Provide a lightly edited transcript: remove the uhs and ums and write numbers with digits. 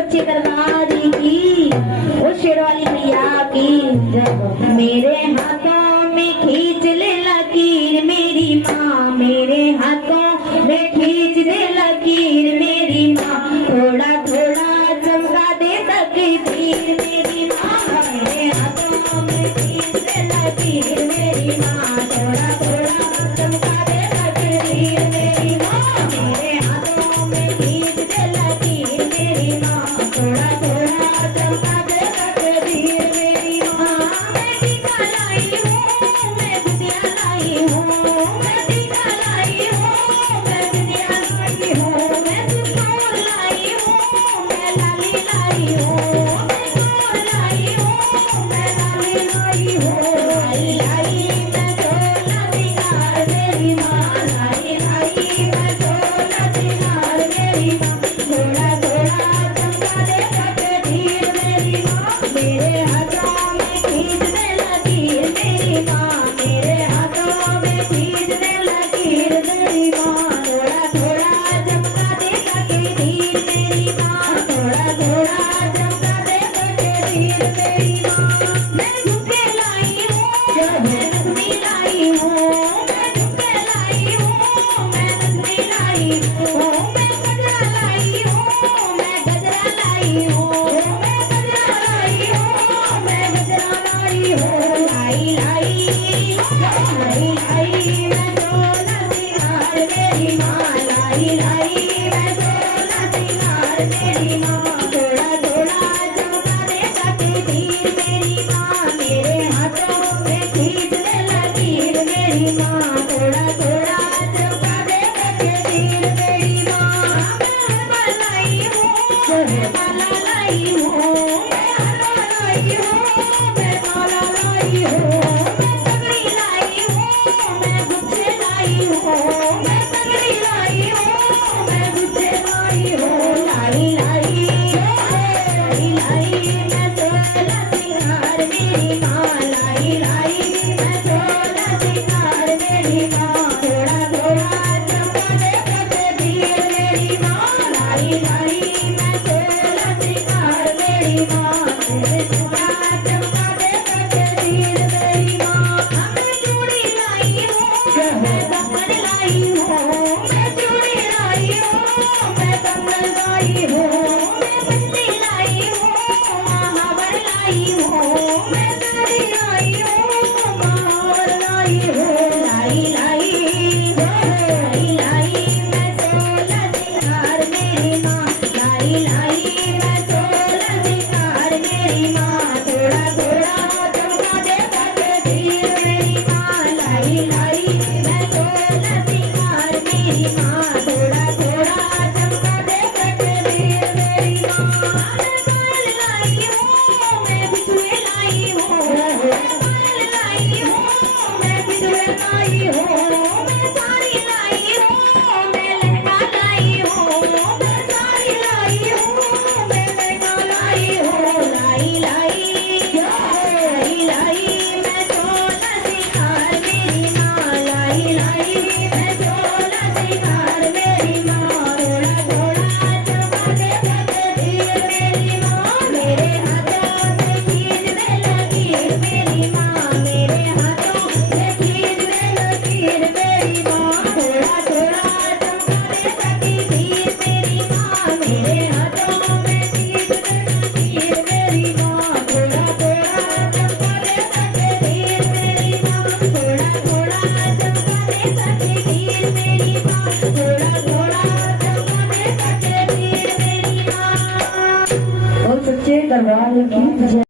सच्चे दरबार की, ओ शेरवाली मैया की। मेरे हाथों में खींच ले लकीर मेरी माँ, मेरे हाथों में खींच ले लकीर मेरी माँ, थोड़ा थोड़ा चमका दे तकदीर मेरी माँ। मेरे हाथों में खींच ले लकीर मेरी माँ, थोड़ा थोड़ा चमका दे तकदीर मेरी माँ। मेरे हाथों में खींच ले लकीर मेरी माँ, थोड़ा थोड़ा चमका दे तकदीर मेरी माँ। मैं टीका लाई हूँ, मैं बिंदिया लाई हूँ, मैं टीका लाई हूँ, मैं बिंदिया लाई हूँ, मैं सिंदूर लाई हूँ, मैं लाली लाई हूँ, मैं सिंदूर लाई हूँ, मैं लाली लाई हूँ। लाई लाई मैं सोलह सिंगार मेरी माँ, लाई लाई मैं सोलह सिंगार मेरी माँ, थोड़ा थोड़ा चमका दे तकदीर मेरी माँ। मेरे हाथों में खींच दे लकीर मेरी माँ, मेरे हाथों में खींच दे लकीर मेरी माँ, थोड़ा थोड़ा चमका दे तकदीर मेरी माँ, थोड़ा थोड़ा चमका दे तकदीर मेरी माँ। मैं झुमके लाई हूँ, मैं नगमी लाई हूँ, मैं झुमके लाई हूँ, मैं नगमी लाई हूँ, मैं गजरा लाई हूँ, मैं गजरा लाई हूँ, मैं गजरा लाई हूँ, मैं गजरा लाई हूँ। लाई लाई लाई लाई मैं सोलह सिंगार मेरी माँ, लाई लाई मैं सोलह सिंगार मेरी माँ, थोड़ा थोड़ा चमका दे तकदीर मेरी माँ। मेरे हाथों में खींच ले लकीर मेरी माँ, थोड़ा थोड़ा चमका दे तकदीर मेरी माँ। मैं हलवा लाई हूँ, मैं माला लाई हूँ, मैं हलवा लाई हूँ, मैं माला लाई हूँ, मैं तगड़ी लाई हूँ, मैं गुच्छे लाई हूँ, मैं तगड़ी लाई हूँ, मैं गुच्छे लाई हूँ। लाई लाई लाई लाई मैं सोलह सिंगार मेरी माँ, लाई लाई मैं सोलह सिंगार मेरी माँ, थोड़ा थोड़ा चमका दे तकदीर मेरी माँ। लाई लाई मैं सोलह सिंगार मेरी माँ, थोड़ा थोड़ा चमका दे तकदीर मेरी माँ। मैं चूड़ी लाई हूँ, मैं कंगन लाई हूँ, मैं चूड़ी लाई हूँ, मैं कंगन लाई हूँ, मैं बिंदी लाई हूँ, महावर लाई हूँ, मैं साड़ी लाई हूँ, महावर लाई हूँ। लाई लाई लाई लाई मैं सोलह सिंगार मेरी माँ, लाई लाई मैं सोलह सिंगार मेरी माँ, थोड़ा थोड़ा चमका दे तकदीर मेरी माँ। लाई लाई मैं सोलह सिंगार मेरी माँ, थोड़ा थोड़ा चमका दे तकदीर मेरी माँ। मैं पायल लाई हूँ, मैं बिछुए लाई हूँ, मैं पायल लाई हूँ, मैं बिछुए लाई हूँ, मैं साड़ी लाई हूँ, मैं लहंगा लाई हूँ, मैं साड़ी लाई हूँ, मैं लहंगा लाई हूँ। लाई लाई लाई लाई मैं सोलह सिंगार मेरी माँ, लाई लाई मैं सोलह सिंगार मेरी माँ, थोड़ा थोड़ा चमका दे तकदीर मेरी माँ। मेरे हाथों से खींच ले लकीर मेरी माँ, मेरे हाथों से खींच ले लकीर मेरी माँ, थोड़ा थोड़ा चमका दे तकदीर मेरी माँ। मेरे हाथों में खींच ले लकीर मेरी माँ, थोड़ा थोड़ा चमका दे तकदीर मेरी माँ, थोड़ा थोड़ा चमका दे तकदीर मेरी माँ, थोड़ा थोड़ा चमका दे तकदीर मेरी माँ। और सच्चे दरबार की